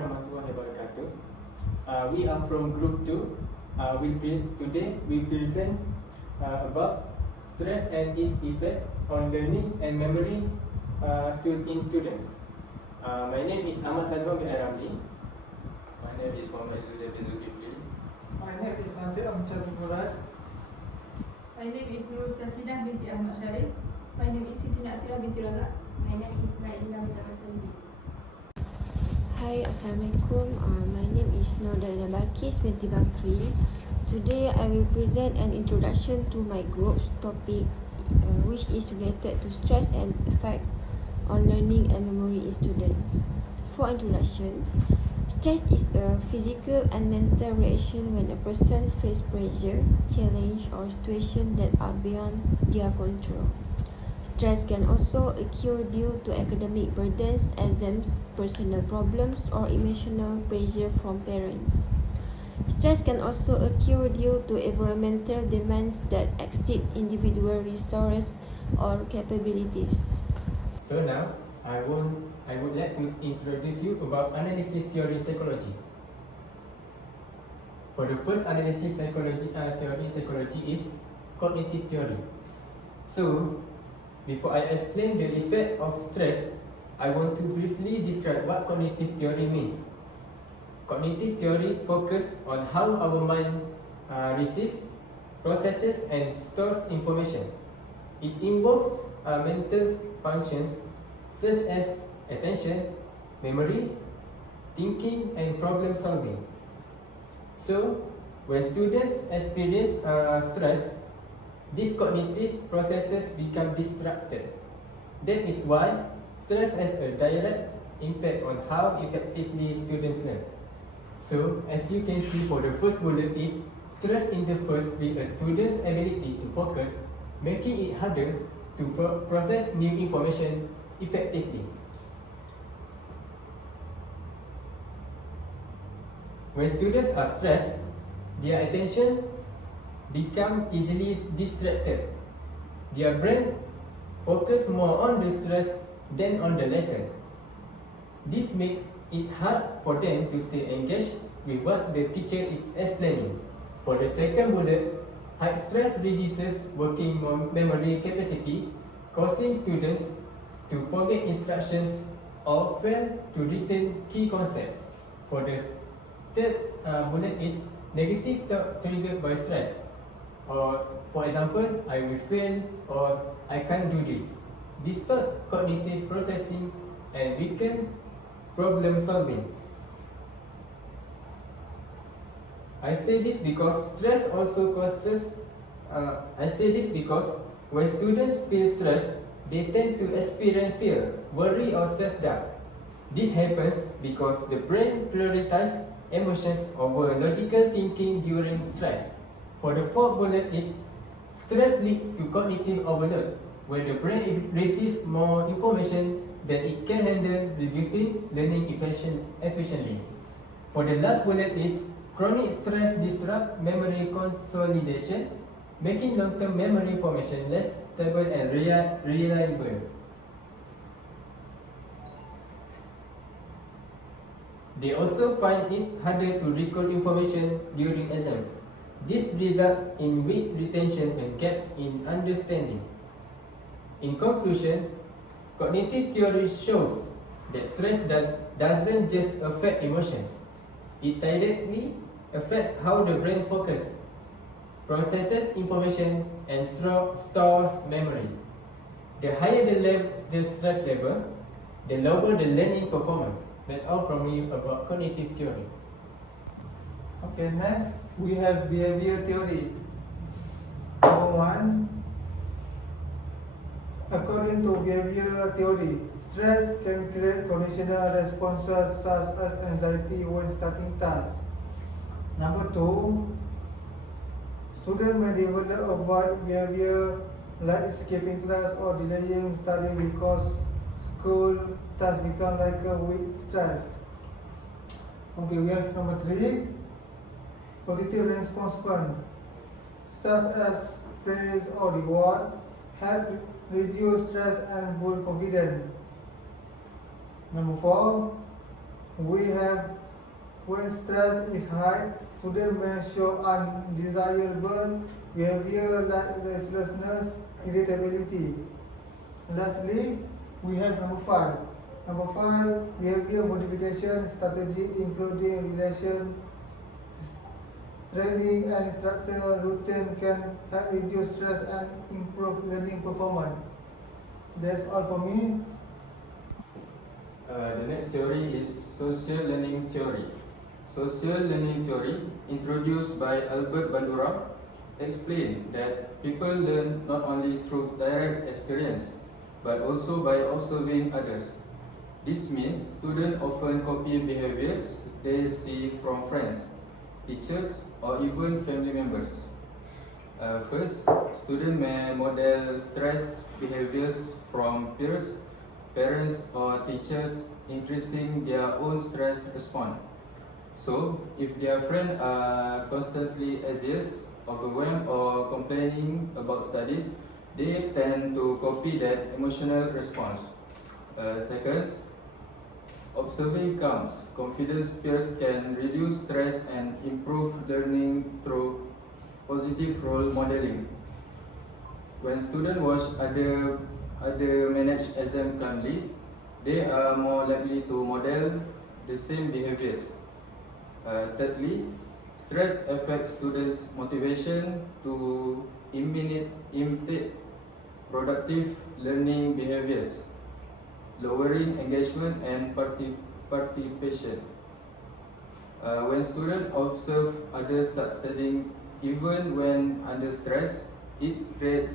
warahmatullahi wabarakatuh. We are from Group 2. Today we present about stress and its effect on learning and memory in students. My name is Ahmad Sadwan bin Ramli. My name is Muhammad Zuhair bin Zulkifli. My name is Nasir Amsyar bin Murad. My name is Nurul Sakinah binti Ahmad Syarif. My name is Siti Natira binti Razak. My name is Naila binti Rasulullah. Hi, Assalamualaikum. My name is Nordana Balkis binti Bakri. Today I will present an introduction to my group's topic, which is related to stress and effect on learning and memory in students. For introduction, stress is a physical and mental reaction when a person faces pressure, challenge, or situation that are beyond their control. Stress can also occur due to academic burdens, exams, personal problems, or emotional pressure from parents. Stress can also occur due to environmental demands that exceed individual resources or capabilities. So now I would like to introduce you about analysis theory psychology. For the first analysis psychology is cognitive theory. So before I explain the effect of stress, I want to briefly describe what cognitive theory means. Cognitive theory focuses on how our mind receives, processes, and stores information. It involves mental functions such as attention, memory, thinking, and problem solving. So, when students experience stress, these cognitive processes become disrupted. That is why stress has a direct impact on how effectively students learn. So, as you can see, for the first bullet is stress interferes with a student's ability to focus, making it harder to process new information effectively. When students are stressed, their attention becomes easily distracted. Their brain focuses more on the stress than on the lesson. This makes it hard for them to stay engaged with what the teacher is explaining. For the second bullet, high stress reduces working memory capacity, causing students to forget instructions or fail to retain key concepts. For the third bullet is negative thought triggered by stress. Or for example, I will fail or I can't do this. Distort cognitive processing and weaken problem solving. I say this because when students feel stressed, they tend to experience fear, worry, or self-doubt. This happens because the brain prioritizes emotions over logical thinking during stress. For the fourth bullet is stress leads to cognitive overload, where the brain receives more information than it can handle, reducing learning efficiently. For the last bullet is chronic stress disrupts memory consolidation, making long-term memory formation less stable and reliable. They also find it harder to recall information during exams. This results in weak retention and gaps in understanding. In conclusion, cognitive theory shows that stress doesn't just affect emotions. It directly affects how the brain focuses, processes information, and stores memory. The higher the stress level, the lower the learning performance. That's all from me about cognitive theory. Okay, next we have behavior theory. Number one, according to behavior theory, stress can create conditional responses such as anxiety when starting tasks. Number two, students may develop avoid behavior like skipping class or delaying study because school tasks become like a with stress. Okay, we have number three, positive reinforcement such as praise or reward help reduce stress and boost confidence. Number four, When stress is high, students may show undesirable behavior like restlessness, irritability. Lastly, we have number 5. Number 5, behavior modification strategy including relation training and instructor routine can help reduce stress and improve learning performance. That's all for me. The next theory is social learning theory. Social learning theory, introduced by Albert Bandura, explained that people learn not only through direct experience, but also by observing others. This means students often copy behaviors they see from friends, teachers, or even family members. First, students may model stress behaviors from peers, parents, or teachers, increasing their own stress response. So, if their friends are constantly anxious, overwhelmed, or complaining about studies, they tend to copy that emotional response. Second, observing calms. Confident peers can reduce stress and improve learning through positive role modeling. When students watch other manage exam calmly, they are more likely to model the same behaviors. Thirdly, stress affects students' motivation to imitate productive learning behaviors, lowering engagement and participation. When students observe others succeeding even when under stress, it creates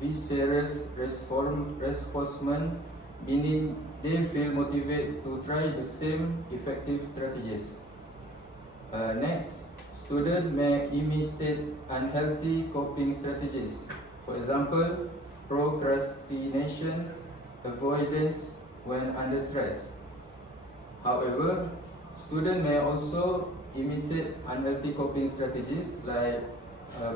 visceral reinforcement, meaning they feel motivated to try the same effective strategies. Next, students may imitate unhealthy coping strategies. For example, procrastination, avoidance when under stress. However, students may also imitate unhealthy coping strategies like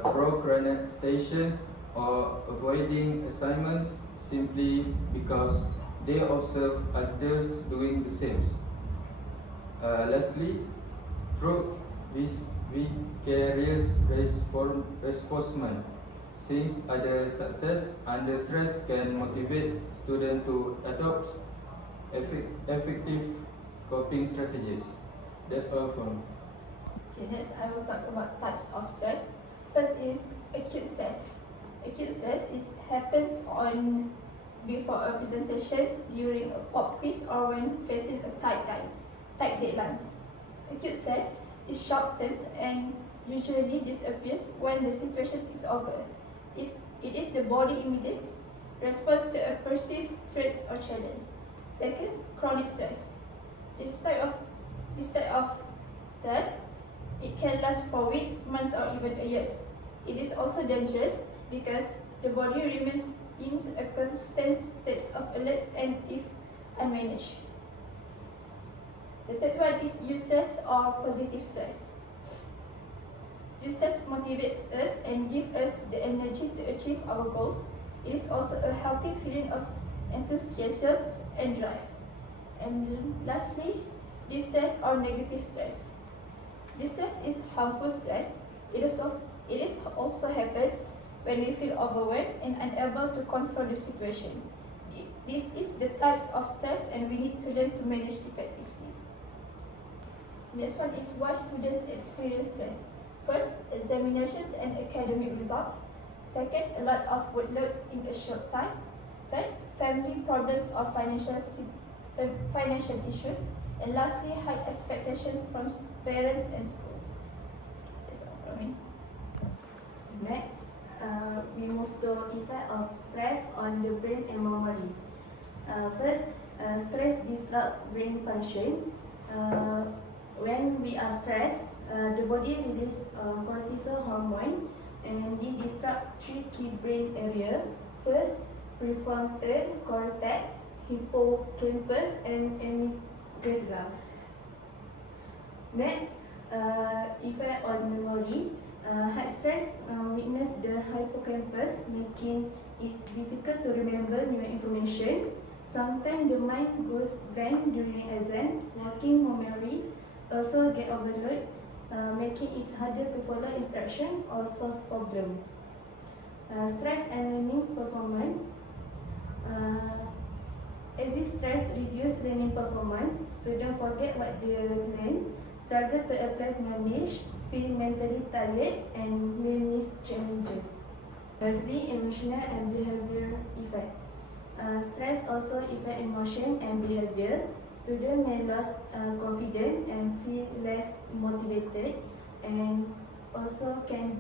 procrastination or avoiding assignments simply because they observe others doing the same. Lastly, through vicarious reinforcement, since other success under stress can motivate students to adopt effective coping strategies. That's all from me. Okay, next I will talk about types of stress. First is acute stress. Acute stress happens on before a presentation, during a pop quiz, or when facing a tight deadline. Acute stress is short-term and usually disappears when the situation is over. It is the body immediate response to a perceived threat or challenge. Second, chronic stress. This type of stress, it can last for weeks, months, or even years. It is also dangerous because the body remains in a constant state of alert and if unmanaged. The third one is eustress or positive stress. Eustress motivates us and gives us the energy to achieve our goals. It is also a healthy feeling of enthusiasm and drive. And lastly, distress or negative stress. Distress is harmful stress. It also happens when we feel overwhelmed and unable to control the situation. This is the types of stress and we need to learn to manage effectively. Next one is why students experience stress. First, examinations and academic results. Second, a lot of workload in a short time. Third, family problems or financial issues. And lastly, high expectations from parents and schools. That's all from me. Next, we move to effect of stress on the brain and memory. First, stress disrupts brain function. When we are stressed, the body releases cortisol hormone and they disrupt 3 key brain areas. First, prefrontal cortex, hippocampus, and amygdala. Next, effect on memory. High stress weakness the hippocampus, making it difficult to remember new information. Sometimes the mind goes blank during exam. Working memory also get overloaded, making it harder to follow instruction or solve problem. Stress and learning performance. As this stress reduce learning performance, students forget what they learn, struggle to apply knowledge, feel mentally tired, and may miss challenges. Lastly, emotional and behavior effect. Stress also affect emotion and behavior. Students may lose confidence and feel less motivated, and also can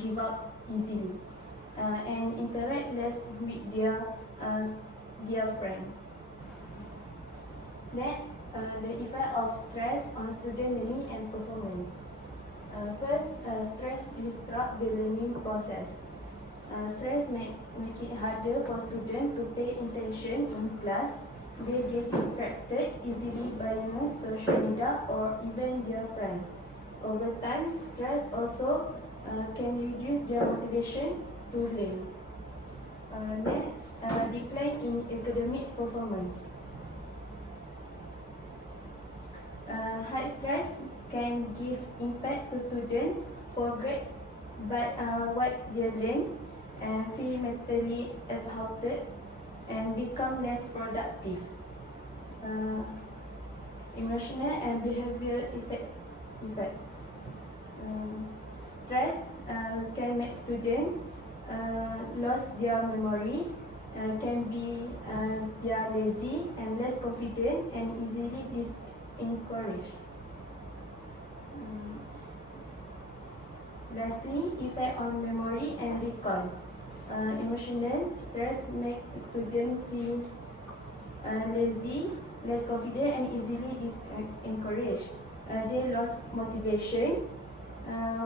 give up easily, and interact less with their friend. Next, the effect of stress on student learning and performance. First, stress disrupt the learning process. Stress make it harder for students to pay attention in class. They get distracted easily by news, social media, or even their friends. Over time, stress also can reduce their motivation to learn. Next, decline in academic performance. High stress can give impact to students for grade, but what they learn and feel mentally exhausted and become less productive. Emotional and behavior effect. Stress can make students lose their memories, can be they are lazy and less confident and easily discouraged. Lastly, effect on memory and recall. Emotional stress make students feel lazy, less confident, and easily discouraged. They lose motivation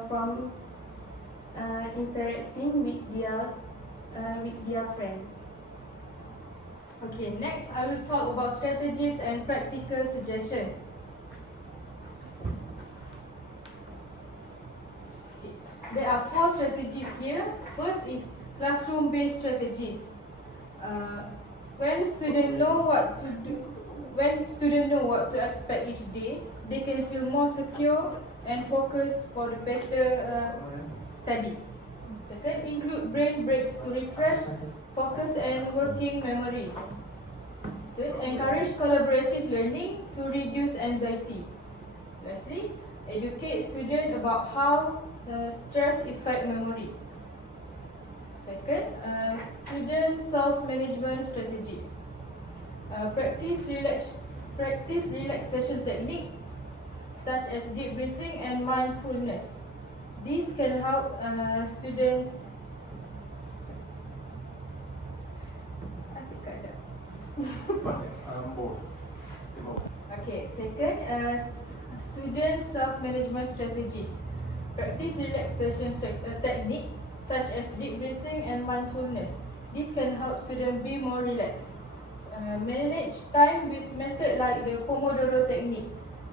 from interacting with their friend. Okay, next I will talk about strategies and practical suggestions. There are 4 strategies here. First is classroom-based strategies. When students know what to expect each day, they can feel more secure and focused for the better studies. Second, include brain breaks to refresh focus and working memory. Third, encourage collaborative learning to reduce anxiety. Lastly, educate students about how stress affects memory. Second, student self-management strategies. Practice relaxation techniques such as deep breathing and mindfulness. These can help students. Okay, second, student self-management strategies. Practice relaxation technique such as deep breathing and mindfulness. This can help students be more relaxed. Manage time with method like the Pomodoro technique.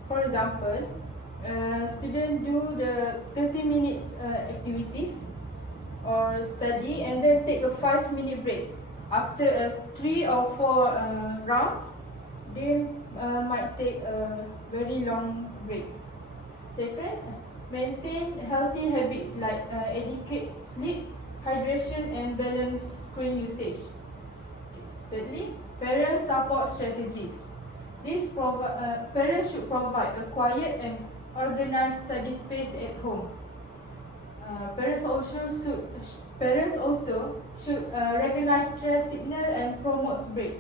For example, students do the 30 minutes activities or study and then take a 5-minute break. After a 3 or 4 round, they might take a very long break. Second, maintain healthy habits like adequate sleep, hydration, and balanced screen usage. Thirdly, parent support strategies. Parents should provide a quiet and organized study space at home. Parents also should recognize stress signal and promote break.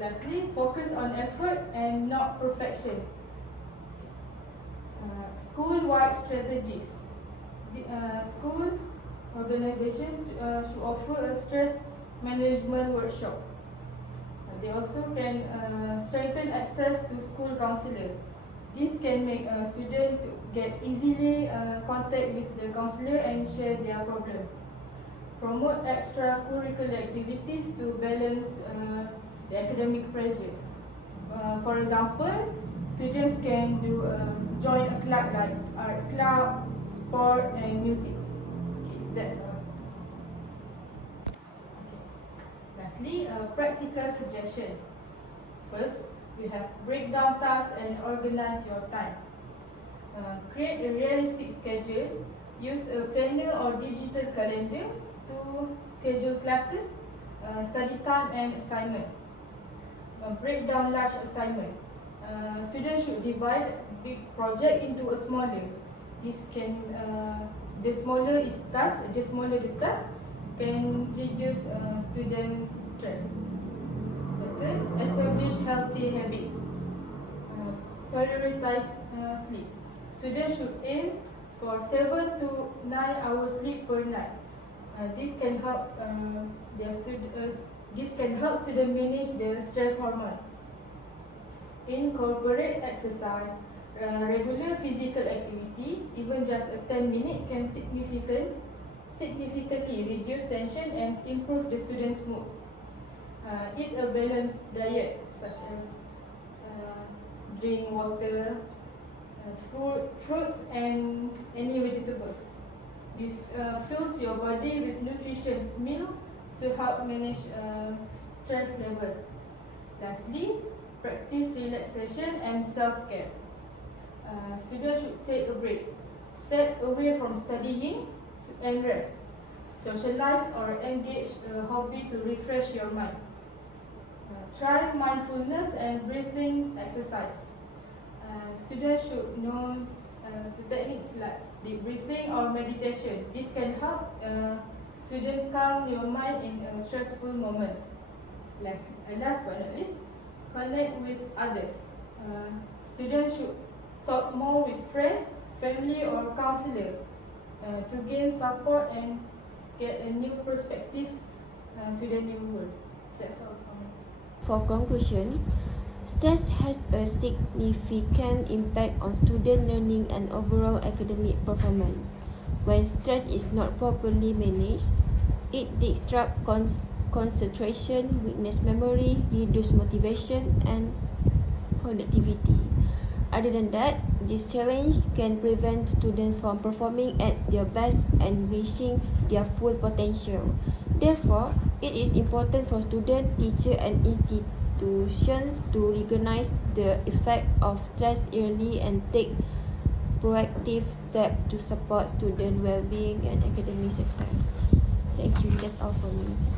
Lastly, focus on effort and not perfection. School-wide strategies. School organizations should offer a stress management workshop. They also can strengthen access to school counselor. This can make a student get easily contact with the counselor and share their problem. Promote extracurricular activities to balance the academic pressure. For example, students can join a club like art club, sport, and music. Okay, that's all. Okay. Lastly, a practical suggestion. First, you have break down tasks and organize your time. Create a realistic schedule. Use a planner or digital calendar to schedule classes, study time and assignment. Break down large assignment. Students should divide big project into a smaller. This can, the smaller the task can reduce students' stress. Second, establish healthy habit. Prioritize sleep. Students should aim for 7 to 9 hours sleep per night. This can help students manage the stress hormone. Incorporate exercise. Regular physical activity, even just a 10 minute, can significantly reduce tension and improve the student's mood. Eat a balanced diet, such as drink water, fruits and any vegetables. This fills your body with nutritious meal to help manage stress level. Lastly, practice relaxation and self-care. Students should take a break, step away from studying and rest. Socialize or engage a hobby to refresh your mind. Try mindfulness and breathing exercise. Students should know the techniques like deep breathing or meditation. This can help students calm your mind in stressful moments. Last but not least, connect with others. Students should talk more with friends, family or counselor to gain support and get a new perspective to the new world. That's all for me. For conclusions, stress has a significant impact on student learning and overall academic performance. When stress is not properly managed, it disrupts concentration, weakness memory, reduce motivation and productivity. Other than that, this challenge can prevent students from performing at their best and reaching their full potential. Therefore, it is important for students, teachers and institutions to recognize the effect of stress early and take proactive steps to support student well-being and academic success. Thank you. That's all for me.